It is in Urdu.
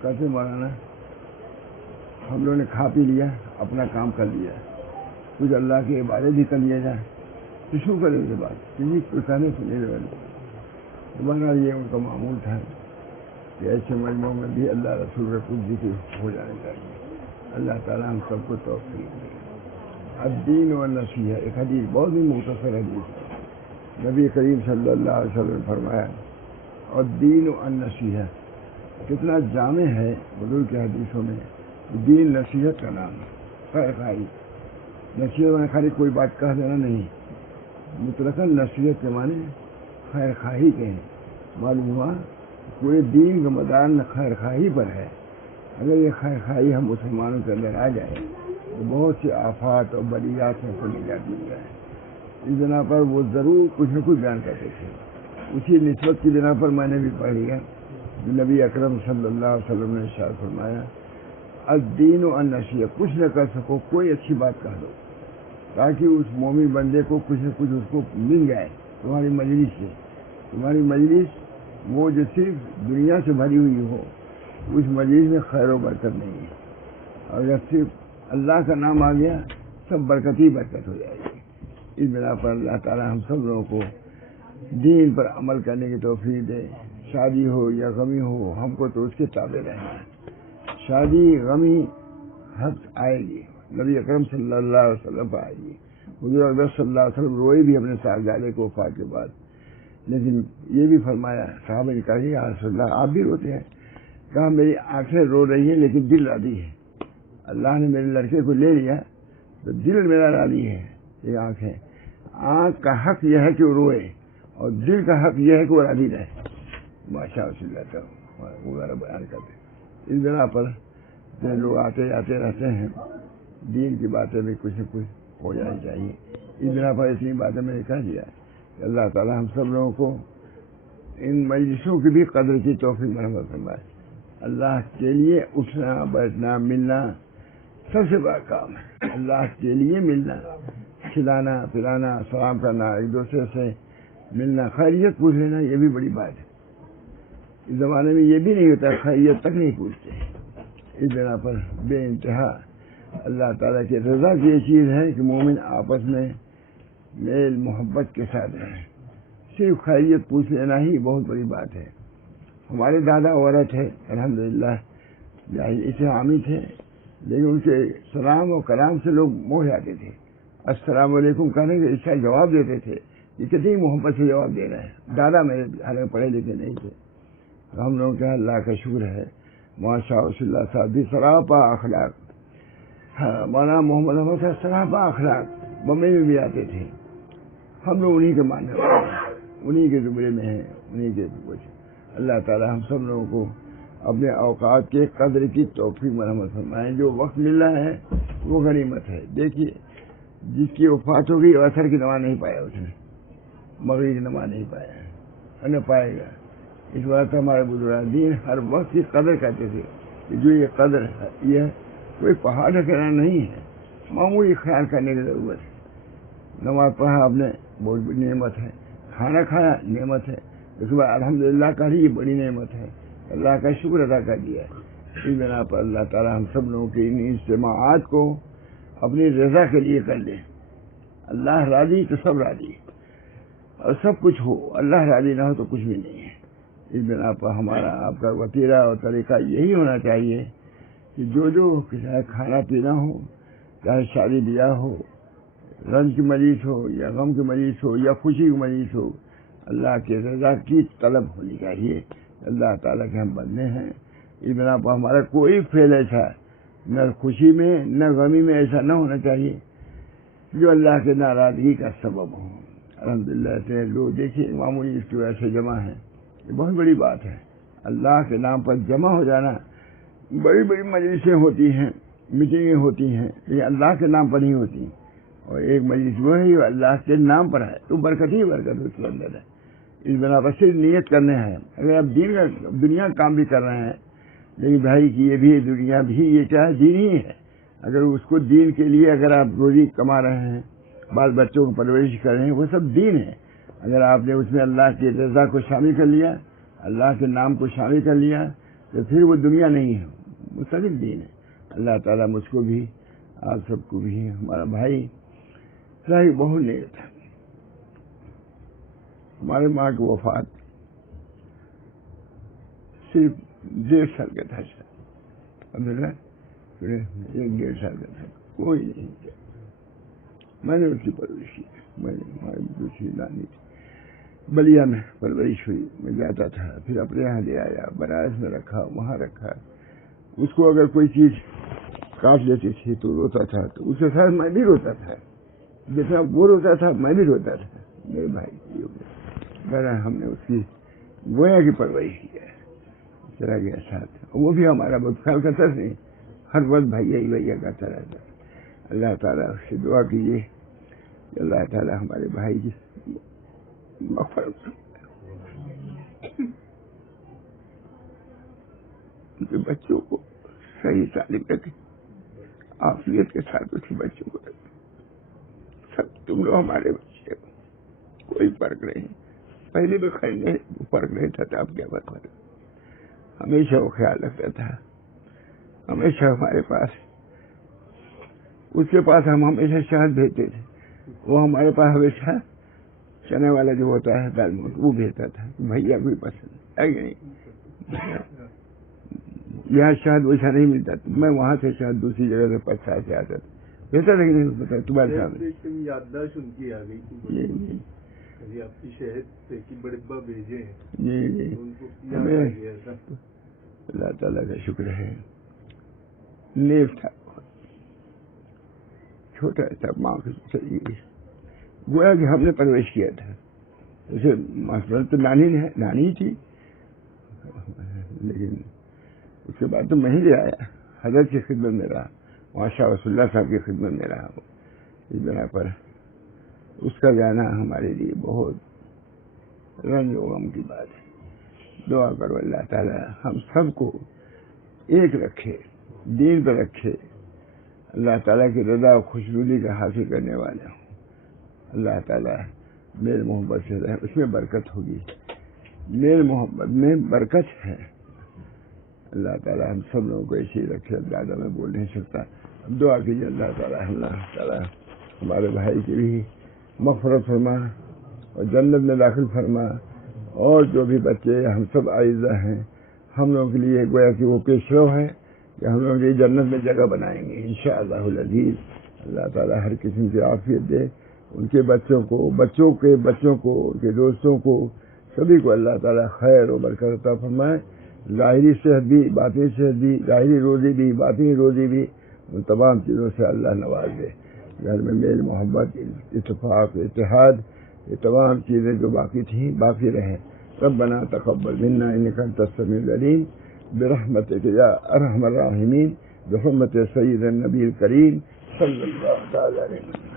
کہتے مولانا ہم لوگوں نے کھا پی لیا، اپنا کام کر لیا، کچھ اللہ کی عبادت بھی کر لیا جائے تو شو کرے اس کے بعد کسی کو کہنے سنے دوبارہ یہ ان کا معمول تھا کہ ایسے مجموعوں میں بھی اللہ رسول کا کچھ ذکر ہو جانا چاہیے۔ اللہ تعالیٰ ہم سب کو توفیق دے۔ الدین والنصیحہ، ایک حدیث بہت ہی مختصر حدیث ہے، نبی کریم صلی اللہ علیہ وسلم نے فرمایا الدین والنصیحہ، کتنا جامع ہے بزرگ کی حدیثوں میں۔ دین نصیحت کا نام ہے، خیر خواہی۔ نصیحت میں خالی کوئی بات کہہ دینا نہیں، مطلقاً نصیحت کے معنی خیر خواہی کے ہیں۔ معلوم ہوا پورے دین کا مدار خیر خواہی پر ہے۔ اگر یہ خیر خواہی ہم مسلمانوں کے اندر آ جائے تو بہت سی آفات اور بلیات میں سے نجات مل جائے۔ اس بنا پر وہ ضرور کچھ نہ کچھ بیان کرتے تھے۔ اسی نسبت کی بنا پر میں نے بھی پڑھ لیا جو نبی اکرم صلی اللہ علیہ وسلم نے ارشاد فرمایا الدین والنصیحہ، کچھ نہ کر سکو کوئی اچھی بات کہہ دو تاکہ اس مومن بندے کو کچھ نہ کچھ اس کو مل جائے تمہاری مجلس سے۔ تمہاری مجلس وہ جو صرف دنیا سے بھری ہوئی ہو، اس مجلس میں خیر و برکت نہیں ہے، اور اگر صرف اللہ کا نام آ گیا سب برکت ہی برکت ہو جائے گی۔ اس بنا پر اللہ تعالی ہم سب لوگوں کو دین پر عمل کرنے کی توفیق دے۔ شادی ہو یا غمی ہو، ہم کو تو اس کے تابع رہنا ہے۔ شادی غمی حق آئے گی، نبی اکرم صلی اللہ علیہ وسلم پر آئے گی۔ حضور اکبر صلی اللہ علیہ وسلم روئے بھی اپنے صاحبزادے کو وفات کے بعد، لیکن یہ بھی فرمایا، صحابہ نے کہا یا رسول اللہ آپ بھی روتے ہیں؟ کہا میری آنکھیں رو رہی ہیں لیکن دل راضی ہے۔ اللہ نے میرے لڑکے کو لے لیا تو دل میرا راضی ہے۔ یہ آنکھیں، آنکھ کا حق یہ ہے کہ وہ روئے اور دل کا حق یہ ہے کہ وہ راضی رہے۔ ماشاء اللہ وغیرہ بیان کرتے۔ اس بنا پر لوگ آتے جاتے رہتے ہیں، دین کی باتیں بھی کچھ نہ کچھ ہو جانی چاہیے۔ اس بنا پر اتنی باتیں میں نے کہہ دیا کہ اللہ تعالیٰ ہم سب لوگوں کو ان مجلسوں کی بھی قدر کی توفیق مرحمت فرمائے۔ اللہ کے لیے اٹھنا بیٹھنا ملنا سب سے بڑا کام ہے۔ اللہ کے لیے ملنا، کھلانا پلانا، سلام کرنا، ایک دوسرے سے ملنا، خیریت پوچھ لینا، یہ بھی بڑی بات ہے۔ اس زمانے میں یہ بھی نہیں ہوتا، خیریت تک نہیں پوچھتے۔ اس بنا پر بے انتہا اللہ تعالیٰ کی رضا کی یہ چیز ہے کہ مومن آپس میں میل محبت کے ساتھ رہیں۔ صرف خیریت پوچھ لینا ہی بہت بڑی بات ہے۔ ہمارے دادا عورت ہے الحمدللہ اسے عامی تھے، لیکن ان کے سلام و کلام سے لوگ موہ جاتے تھے۔ السلام علیکم کہنے کے اس کا جواب دیتے تھے، یہ کتنی محبت سے جواب دے رہے ہیں۔ دادا میرے حالانکہ پڑھے لکھے نہیں تھے، تو ہم لوگوں کا اللہ کا شکر ہے ماشاء اللہ صاحب بھی سراپا اخلاق، مولانا محمد احمد صاحب سراپا اخلاق بمبئی میں بھی آتے تھے۔ ہم لوگ انہی کے ماننے والے ہیں، انہی کے زمرے میں ہیں، انہی کے کچھ۔ اللہ تعالی ہم سب لوگوں کو اپنے اوقات کے قدر کی توفیق مرحمت فرمائیں۔ جو وقت مل رہا ہے وہ غنیمت ہے۔ دیکھیے جس کی وفات ہوگی عصر کی نماز نہیں پایا، اس نے مغرب کی نماز نہیں پایا، نہ پائے گا۔ اس وجہ سے ہمارے بزرگان دین ہر وقت کی قدر کرتے تھے کہ جو یہ قدر ہے یہ کوئی پہاڑ ڈھکنا نہیں ہے، معمولی خیال کرنے کی ضرورت ہے۔ نماز پڑھا آپ نے بہت بڑی نعمت ہے، کھانا کھایا نعمت ہے، اس کے بعد الحمدللہ کہی یہ بڑی نعمت ہے، اللہ کا شکر ادا کر دیا ہے۔ اس بنا پر اللہ تعالیٰ ہم سب لوگوں کی ان اجتماعات کو اپنی رضا کے لیے کر لیں۔ اللہ راضی تو سب راضی، اور سب کچھ ہو، اللہ راضی نہ ہو تو کچھ بھی نہیں ہے۔ اس بنا پر ہمارا آپ کا وتیرہ اور طریقہ یہی ہونا چاہیے کہ جو چاہے کھانا پینا ہو، چاہے شادی بیاہ ہو، رنج کی مجلس ہو یا غم کی مجلس ہو یا خوشی کی مجلس ہو، اللہ کے رضا کی طلب ہونی چاہیے۔ اللہ تعالیٰ کے ہم بندے ہیں۔ اس بنا پر ہمارا کوئی فعل ایسا نہ خوشی میں نہ غمی میں ایسا نہ ہونا چاہیے جو اللہ کے ناراضگی کا سبب ہو۔ الحمدللہ سے لوگ دیکھیے معمولی اس کی وجہ سے جمع ہیں، یہ بہت بڑی بات ہے۔ اللہ کے نام پر جمع ہو جانا، بڑی بڑی مجلسیں ہوتی ہیں، میٹنگیں ہوتی ہیں، لیکن اللہ کے نام پر نہیں ہوتی، اور ایک مجلس وہ ہے جو اللہ کے نام پر ہے تو برکت ہی برکت اس کے اندر ہے۔ اس بنا پر صرف نیت کرنے ہیں۔ اگر آپ دنیا کا کام بھی کر رہے ہیں، لیکن بھائی کی یہ بھی دنیا بھی یہ کیا ہے، دین ہی ہے۔ اگر اس کو دین کے لیے اگر آپ روزی کما رہے ہیں، بال بچوں کو پرورش کر رہے ہیں، وہ سب دین ہے. اگر آپ نے اس میں اللہ کی رضا کو شامل کر لیا، اللہ کے نام کو شامل کر لیا، تو پھر وہ دنیا نہیں ہے، مستقل دین ہے. اللہ تعالیٰ مجھ کو بھی، آپ سب کو بھی، ہمارا بھائی راہی بہت نیک تھا. ہمارے ماں کی وفات صرف 1.5 سال کا تھا، الحمدللہ 1.5 سال کا تھا. کوئی نہیں کیا، میں نے اس کی پرورش کی. میں نے ہماری دوسری نانی تھی، بلیا میں پرورش ہوئی. میں جاتا تھا، پھر اپنے یہاں لے آیا، بنارس میں رکھا، وہاں رکھا. اس کو اگر کوئی چیز کاٹ لیتی تھی تو روتا تھا، تو اس کے ساتھ میں بھی روتا تھا. جتنا وہ روتا تھا میں بھی روتا تھا. میرے بھائی بہرحال ہم نے اس کی گویا کی پرورش کی ہے. چلا گیا ساتھ، وہ بھی ہمارا بہت خیال کرتا نہیں، ہر وقت بھیا کرتا رہتا. اللہ تعالیٰ اس سے دعا کیجیے کہ اللہ تعالیٰ ہمارے بھائی کی مغفرت ان کے بچوں کو صحیح تعلیم رکھے، عافیت کے ساتھ اس کے بچوں کو رکھے. سب تم لوگ ہمارے بچے ہو، کوئی فرق نہیں. پہلے بھی خیر نہیں، فرق نہیں تھا، تو اب کیا فرق؟ ہمیشہ وہ خیال رکھتا تھا، ہمیشہ ہمارے پاس، اس کے پاس ہم ہمیشہ شہد بھیجتے تھے، وہ ہمارے پاس ہمیشہ چنے والا جو ہوتا ہے دال موٹ وہ بھیجتا تھا. بھیا کوئی پسند ہے کہ نہیں؟ یہاں شہد ویسا نہیں ملتا. میں وہاں سے شہد دوسری جگہ سے 5 سال سے آتا تھا. بہتر ہے کہ نہیں پتا تمہارے سامنے یادداشت ان کی آ گئی تھی. جی آپ کی شہد سے کی بڑے ڈبہ بھیجے ہیں. جی اللہ تعالیٰ کا شکر ہے. نیک تھا، چھوٹا تھا، ماں کے چلیے گویا کہ ہم نے پرورش کیا تھا. جیسے مثلاً تو نانی تھی، لیکن اس کے بعد تو میں ہی لے آیا، حضرت کی خدمت میں رہا، وہاں شاہ رسول اللہ صاحب کی خدمت میں رہا. اس بنا پر اس کا جانا ہمارے لیے بہت رنج و غم کی بات ہے. دعا کرو اللہ تعالیٰ ہم سب کو ایک رکھے، دین پہ رکھے، اللہ تعالیٰ کی رضا و خوشنودی کا حاصل کرنے والے ہوں. اللہ تعالیٰ میل محبت سے رہے، اس میں برکت ہوگی. میل محبت میں برکت ہے. اللہ تعالیٰ ہم سب لوگوں کو ایسے ہی رکھے. زیادہ میں بول نہیں سکتا. دعا کیجیے اللہ تعالیٰ ہمارے بھائی کی بھی مغفرت فرما اور جنت میں داخل فرما. اور جو بھی بچے ہم سب اعزہ ہیں، ہم لوگوں کے لیے گویا کہ وہ پیشرو ہے کہ ہم لوگ یہ جنت میں جگہ بنائیں گے انشاءاللہ العزیز. اللہ تعالیٰ ہر قسم کی عافیت دے ان کے بچوں کو، بچوں کے بچوں کو، ان کے دوستوں کو، سبھی کو اللہ تعالیٰ خیر و برکت عطا فرمائے. ظاہری صحت بھی، باطنی صحت بھی، ظاہری روزی بھی، باطنی روزی بھی، ان تمام چیزوں سے اللہ نواز دے. گھر میں میل محبت، اتفاق، اتحاد، یہ تمام چیزیں جو باقی تھیں باقی رہیں. ربنا تقبل منا انک انت السمیع العلیم برحمتک یا ارحم الراحمین بحرمت سید النبی الکریم صلی اللہ تعالی علیہ وسلم.